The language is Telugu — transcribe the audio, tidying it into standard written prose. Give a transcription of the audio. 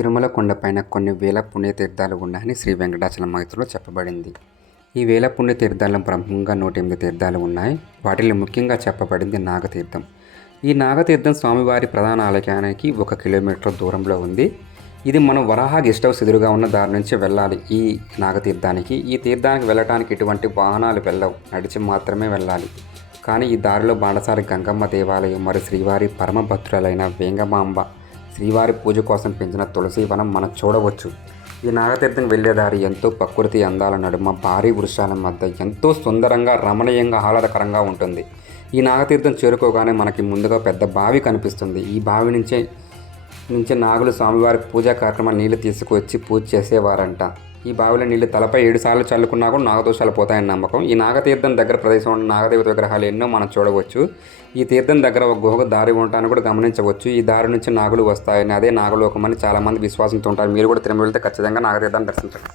తిరుమల కొండపైన కొన్ని వేల పుణ్యతీర్థాలు ఉన్నాయని శ్రీ వెంకటాచలమహితులో చెప్పబడింది. ఈ వేల పుణ్యతీర్థాల్లో ప్రముఖంగా 108 తీర్థాలు ఉన్నాయి. వాటిలో ముఖ్యంగా చెప్పబడింది నాగతీర్థం. ఈ నాగతీర్థం స్వామివారి ప్రధాన ఆలయానికి 1 కిలోమీటర్ దూరంలో ఉంది. ఇది మనం వరాహ గెస్ట్ హౌస్ ఎదురుగా ఉన్న దారి నుంచి వెళ్ళాలి. ఈ నాగతీర్థానికి ఈ తీర్థానికి వెళ్ళటానికి ఎటువంటి వాహనాలు వెళ్ళవు, నడిచి మాత్రమే వెళ్ళాలి. కానీ ఈ దారిలో బాణసారి గంగమ్మ దేవాలయం మరియు శ్రీవారి పరమ భక్తురాలైన వేంగమాంబ శ్రీవారి పూజ కోసం పెంచిన తులసి వనం మనం చూడవచ్చు. ఈ నాగతీర్థం వెళ్ళే దారి ఎంతో ప్రకృతి అందాల నడుమ భారీ వృక్షాల మధ్య ఎంతో సుందరంగా, రమణీయంగా, ఆహ్లాదకరంగా ఉంటుంది. ఈ నాగతీర్థం చేరుకోగానే మనకి ముందుగా పెద్ద బావి కనిపిస్తుంది. ఈ బావి నుంచే నాగులు స్వామివారి పూజా కార్యక్రమాలు నీళ్లు తీసుకువచ్చి పూజ చేసేవారంట. ఈ బావిలో నీళ్లు తలపై 7 సార్లు చల్లుకున్నా కూడా నాగదోషాలు పోతాయని నమ్మకం. ఈ నాగతీర్థం దగ్గర ప్రదేశంలో ఉన్న నాగదేవత విగ్రహాలు ఎన్నో మనం చూడవచ్చు. ఈ తీర్థం దగ్గర ఒక గుహకు దారి ఉంటాయని కూడా గమనించవచ్చు. ఈ దారి నుంచి నాగులు వస్తాయని, అదే నాగలోకమని చాలామంది విశ్వాసంతో ఉంటారు. మీరు కూడా తిరుమల వెళ్తే ఖచ్చితంగా నాగతీర్థాన్ని దర్శించండి.